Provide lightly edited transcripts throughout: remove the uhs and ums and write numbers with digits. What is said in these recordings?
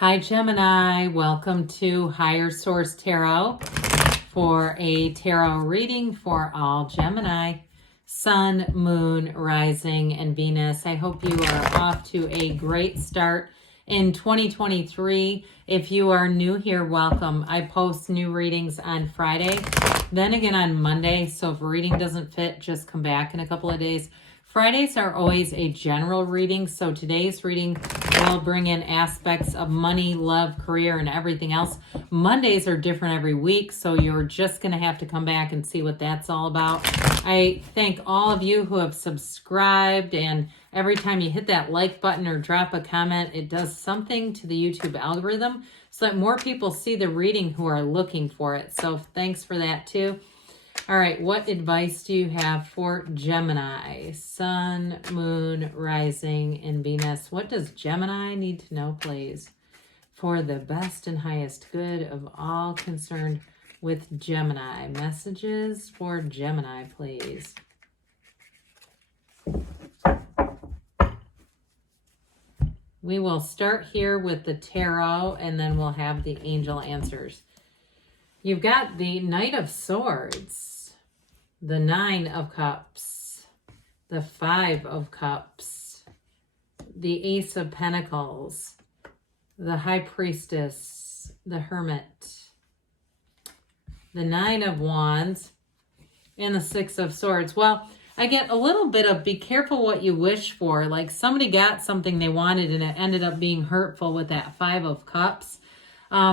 Hi Gemini, welcome to Higher Source Tarot for a tarot reading for all Gemini, Sun, Moon, Rising, and Venus. I hope you are off to a great start in 2023. If you are new here, welcome. I post new readings on Friday, then again on Monday, so if a reading doesn't fit, just come back in a couple of days. Fridays are always a general reading, so today's reading will bring in aspects of money, love, career, and everything else. Mondays are different every week, so you're just going to have to come back and see what that's all about. I thank all of you who have subscribed, and every time you hit that like button or drop a comment, it does something to the YouTube algorithm so that more people see the reading who are looking for it. So thanks for that too. All right, what advice do you have for Gemini? Sun, Moon, Rising, and Venus. What does Gemini need to know, please, for the best and highest good of all concerned with Gemini? Messages for Gemini, please. We will start here with the tarot, and then we'll have the angel answers. You've got the Knight of Swords, the Nine of Cups, the Five of Cups, the Ace of Pentacles, the High Priestess, the Hermit, the Nine of Wands, and the Six of Swords. Well, I get a little bit of be careful what you wish for. Like somebody got something they wanted and it ended up being hurtful with that Five of Cups.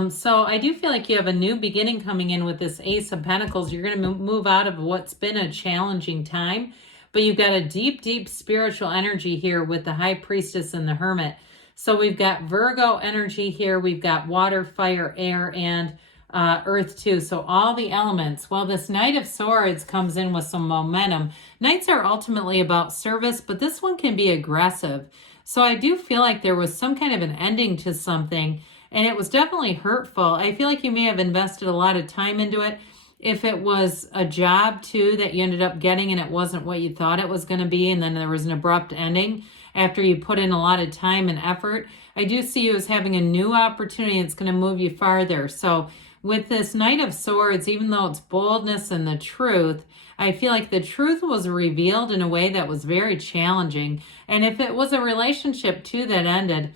So I do feel like you have a new beginning coming in with this Ace of Pentacles. You're going to move out of what's been a challenging time, but you've got a deep, deep spiritual energy here with the High Priestess and the Hermit. So we've got Virgo energy here. We've got water, fire, air, and earth too. So all the elements. Well, this Knight of Swords comes in with some momentum. Knights are ultimately about service, but this one can be aggressive. So I do feel like there was some kind of an ending to something, and it was definitely hurtful. I feel like you may have invested a lot of time into it. If it was a job too that you ended up getting and it wasn't what you thought it was going to be, and then there was an abrupt ending after you put in a lot of time and effort, I do see you as having a new opportunity that's going to move you farther. So with this Knight of Swords, even though it's boldness and the truth, I feel like the truth was revealed in a way that was very challenging. And if it was a relationship too that ended,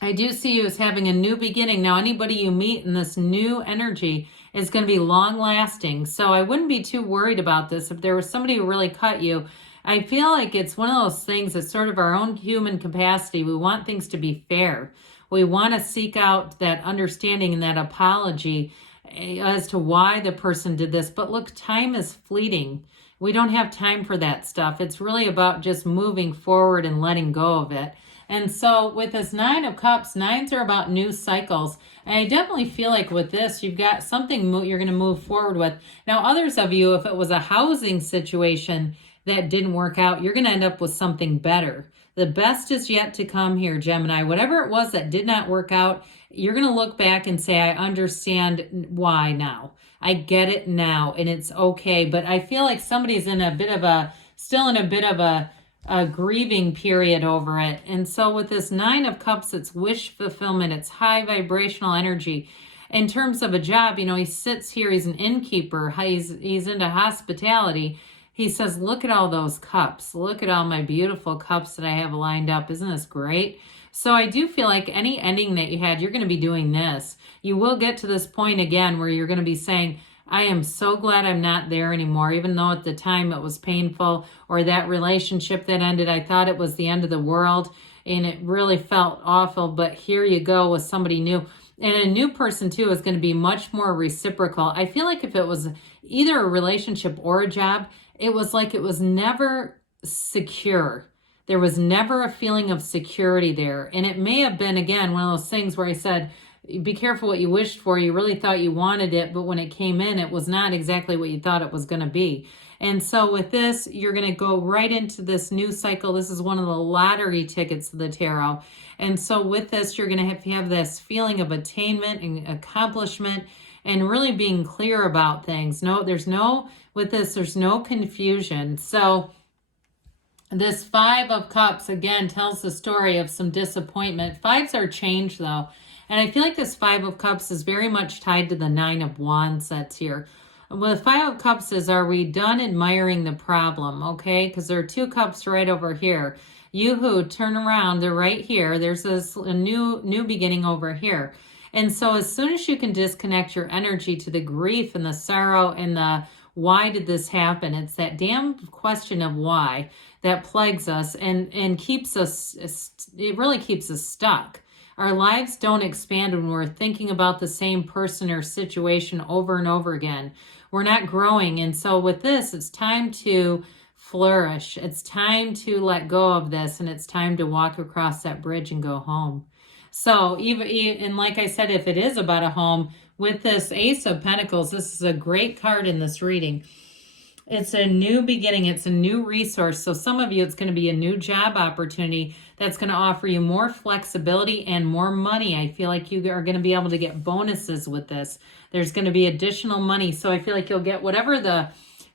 I do see you as having a new beginning. Now, anybody you meet in this new energy is going to be long lasting. So I wouldn't be too worried about this. If there was somebody who really cut you, I feel like it's one of those things that's sort of our own human capacity. We want things to be fair. We want to seek out that understanding and that apology as to why the person did this. But look, time is fleeting. We don't have time for that stuff. It's really about just moving forward and letting go of it. And so with this Nine of Cups, nines are about new cycles. And I definitely feel like with this, you've got something you're going to move forward with. Now, others of you, if it was a housing situation that didn't work out, you're going to end up with something better. The best is yet to come here, Gemini. Whatever it was that did not work out, you're going to look back and say, I understand why now. I get it now, and it's okay. But I feel like somebody's in a bit of a, still in a bit of a grieving period over it. And so with this Nine of Cups, it's wish fulfillment. It's high vibrational energy. In terms of a job, you know, he sits here, he's an innkeeper, he's into hospitality. He says, look at all those cups. Look at all my beautiful cups that I have lined up. Isn't this great? So I do feel like any ending that you had, you're going to be doing this. You will get to this point again where you're going to be saying, I am so glad I'm not there anymore, even though at the time it was painful, or that relationship that ended, I thought it was the end of the world and it really felt awful, but here you go with somebody new. And a new person too is going to be much more reciprocal. I feel like if it was either a relationship or a job, it was like it was never secure. There was never a feeling of security there. And it may have been, again, one of those things where I said, be careful what you wished for. You really thought you wanted it, but when it came in, it was not exactly what you thought it was going to be. And so with this, you're going to go right into this new cycle. This is one of the lottery tickets of the tarot. And so with this, you're going to have this feeling of attainment and accomplishment and really being clear about things. With this, there's no confusion. So This Five of Cups, again, tells the story of some disappointment. Fives are change, though. And I feel like this Five of Cups is very much tied to the Nine of Wands that's here. Well, the Five of Cups is, are we done admiring the problem, okay? Because there are two cups right over here. Yoo-hoo, turn around. They're right here. There's a new beginning over here. And so as soon as you can disconnect your energy to the grief and the sorrow and the why did this happen, it's that damn question of why that plagues us and keeps us, it really keeps us stuck. Our lives don't expand when we're thinking about the same person or situation over and over again. We're not growing. And so with this, it's time to flourish. It's time to let go of this, and it's time to walk across that bridge and go home. So even, and like I said, if it is about a home, with this Ace of Pentacles, this is a great card in this reading. It's a new beginning. It's a new resource. So some of you, it's going to be a new job opportunity that's going to offer you more flexibility and more money. I feel like you are going to be able to get bonuses with this. There's going to be additional money. So I feel like you'll get whatever the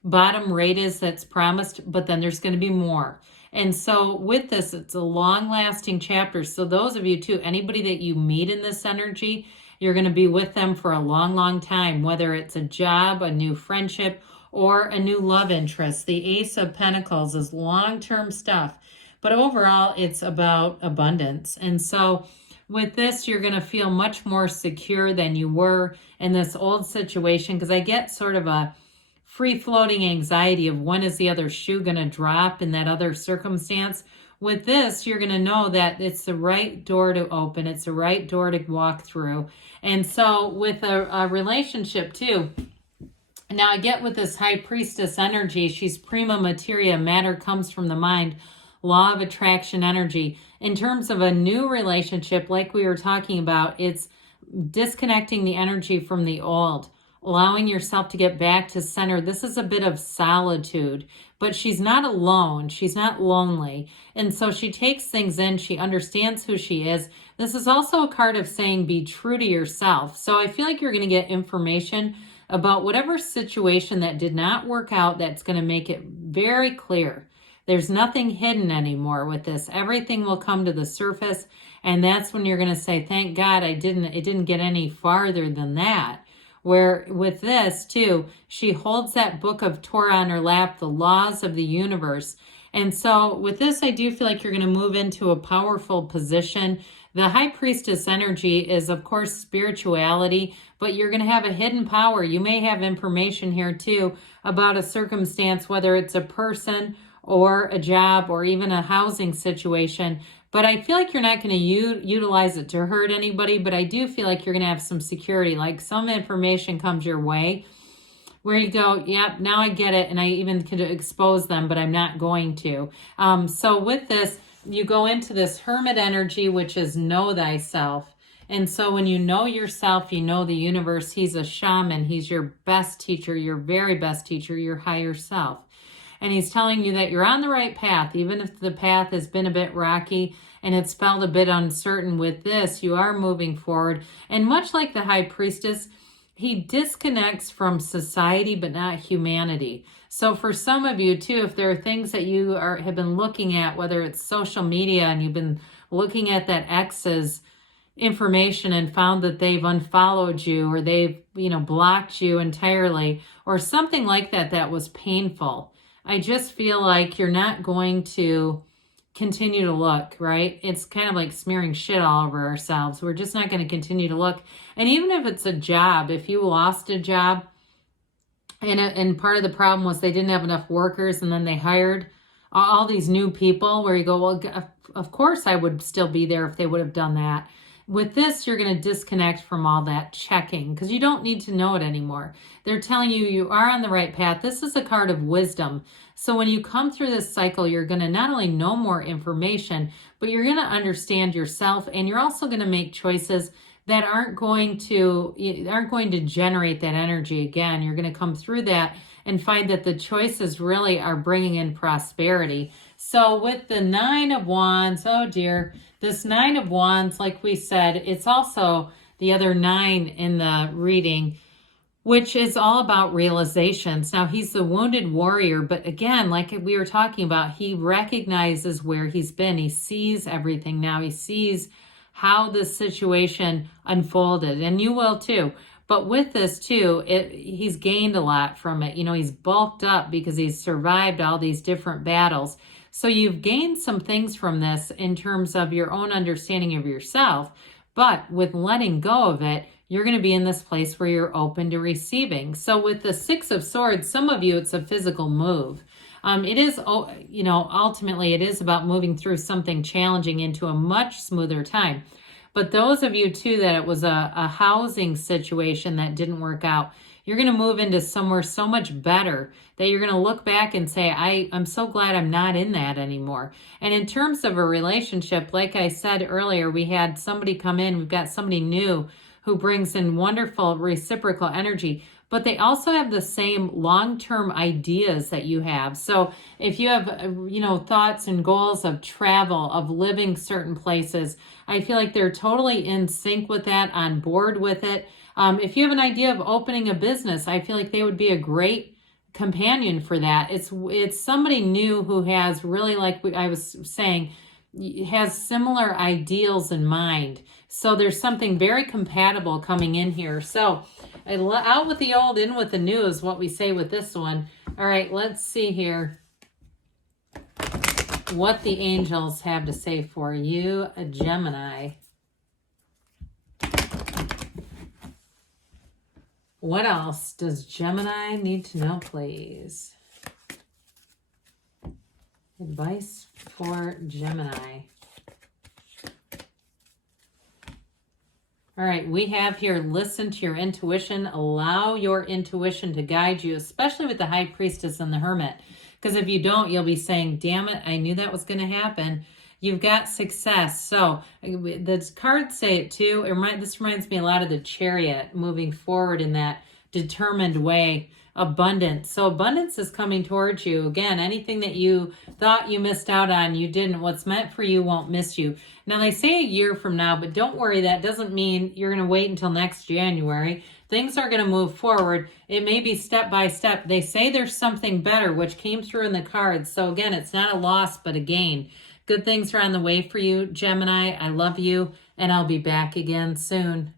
bottom rate is that's promised, but then there's going to be more. And so with this, it's a long-lasting chapter. So those of you too, anybody that you meet in this energy, you're going to be with them for a long, long time, whether it's a job, a new friendship, or a new love interest. The Ace of Pentacles is long-term stuff, but overall it's about abundance. And so with this, you're going to feel much more secure than you were in this old situation, because I get sort of a free-floating anxiety of when is the other shoe going to drop in that other circumstance. With this, you're going to know that it's the right door to open. It's the right door to walk through. And so with a relationship too, now I get with this High Priestess energy, she's prima materia, matter comes from the mind, law of attraction energy. In terms of a new relationship, like we were talking about, it's disconnecting the energy from the old, allowing yourself to get back to center. This is a bit of solitude, but she's not alone. She's not lonely. And so she takes things in. She understands who she is. This is also a card of saying, be true to yourself. So I feel like you're going to get information about whatever situation that did not work out that's going to make it very clear. There's nothing hidden anymore with this. Everything will come to the surface. And that's when you're going to say, thank God it didn't get any farther than that. Where with this too, she holds that book of Torah on her lap, the laws of the universe. And so with this, I do feel like you're going to move into a powerful position. The High Priestess energy is, of course, spirituality, but you're going to have a hidden power. You may have information here too about a circumstance, whether it's a person or a job or even a housing situation. But I feel like you're not going to utilize it to hurt anybody, but I do feel like you're going to have some security, like some information comes your way where you go, yep, now I get it, and I even could expose them, but I'm not going to. So with this, you go into this Hermit energy, which is know thyself. And so when you know yourself, you know the universe. He's a shaman. He's your best teacher, your very best teacher, your higher self. And he's telling you that you're on the right path, even if the path has been a bit rocky and it's felt a bit uncertain. With this, you are moving forward. And much like the High Priestess, he disconnects from society, but not humanity. So for some of you too, if there are things that you have been looking at, whether it's social media and you've been looking at that ex's information and found that they've unfollowed you or they've, blocked you entirely or something like that, that was painful. I just feel like you're not going to continue to look, right? It's kind of like smearing shit all over ourselves. We're just not going to continue to look. And even if it's a job, if you lost a job and part of the problem was they didn't have enough workers and then they hired all these new people where you go, well, of course I would still be there if they would have done that. With this, you're going to disconnect from all that checking because you don't need to know it anymore. They're telling you you are on the right path. This is a card of wisdom. So when you come through this cycle, you're going to not only know more information, but you're going to understand yourself, and you're also going to make choices that aren't going to generate that energy again. You're going to come through that and find that the choices really are bringing in prosperity. So with the Nine of Wands, oh dear, this Nine of Wands, like we said, it's also the other nine in the reading. which is all about realizations. Now, he's the wounded warrior, but again, like we were talking about, he recognizes where he's been. He sees everything now. He sees how this situation unfolded, and you will too. But with this too, he's gained a lot from it. You know, he's bulked up because he's survived all these different battles. So you've gained some things from this in terms of your own understanding of yourself. But with letting go of it, you're going to be in this place where you're open to receiving. So with the Six of Swords, some of you, it's a physical move. It is, you know, ultimately it is about moving through something challenging into a much smoother time. But those of you too, that it was a housing situation that didn't work out, you're going to move into somewhere so much better that you're going to look back and say, I'm so glad I'm not in that anymore. And in terms of a relationship, like I said earlier, we had somebody come in, we've got somebody new who brings in wonderful reciprocal energy, but they also have the same long-term ideas that you have. So if you have, you know, thoughts and goals of travel, of living certain places, I feel like they're totally in sync with that, on board with it. If you have an idea of opening a business, I feel like they would be a great companion for that. It's somebody new who has really, like I was saying, has similar ideals in mind. So there's something very compatible coming in here. So out with the old, in with the new is what we say with this one. All right, let's see here what the angels have to say for you, a Gemini. What else does Gemini need to know, please? Advice for Gemini. All right, we have here, listen to your intuition. Allow your intuition to guide you, especially with the High Priestess and the Hermit. Because if you don't, you'll be saying, damn it, I knew that was going to happen. You've got success. So the cards say it too. This reminds me a lot of the Chariot, moving forward in that determined way. Abundance. So abundance is coming towards you. Again, anything that you thought you missed out on, you didn't. What's meant for you won't miss you. Now, they say a year from now, but don't worry. That doesn't mean you're going to wait until next January. Things are going to move forward. It may be step by step. They say there's something better, which came through in the cards. So again, it's not a loss, but a gain. Good things are on the way for you, Gemini. I love you, and I'll be back again soon.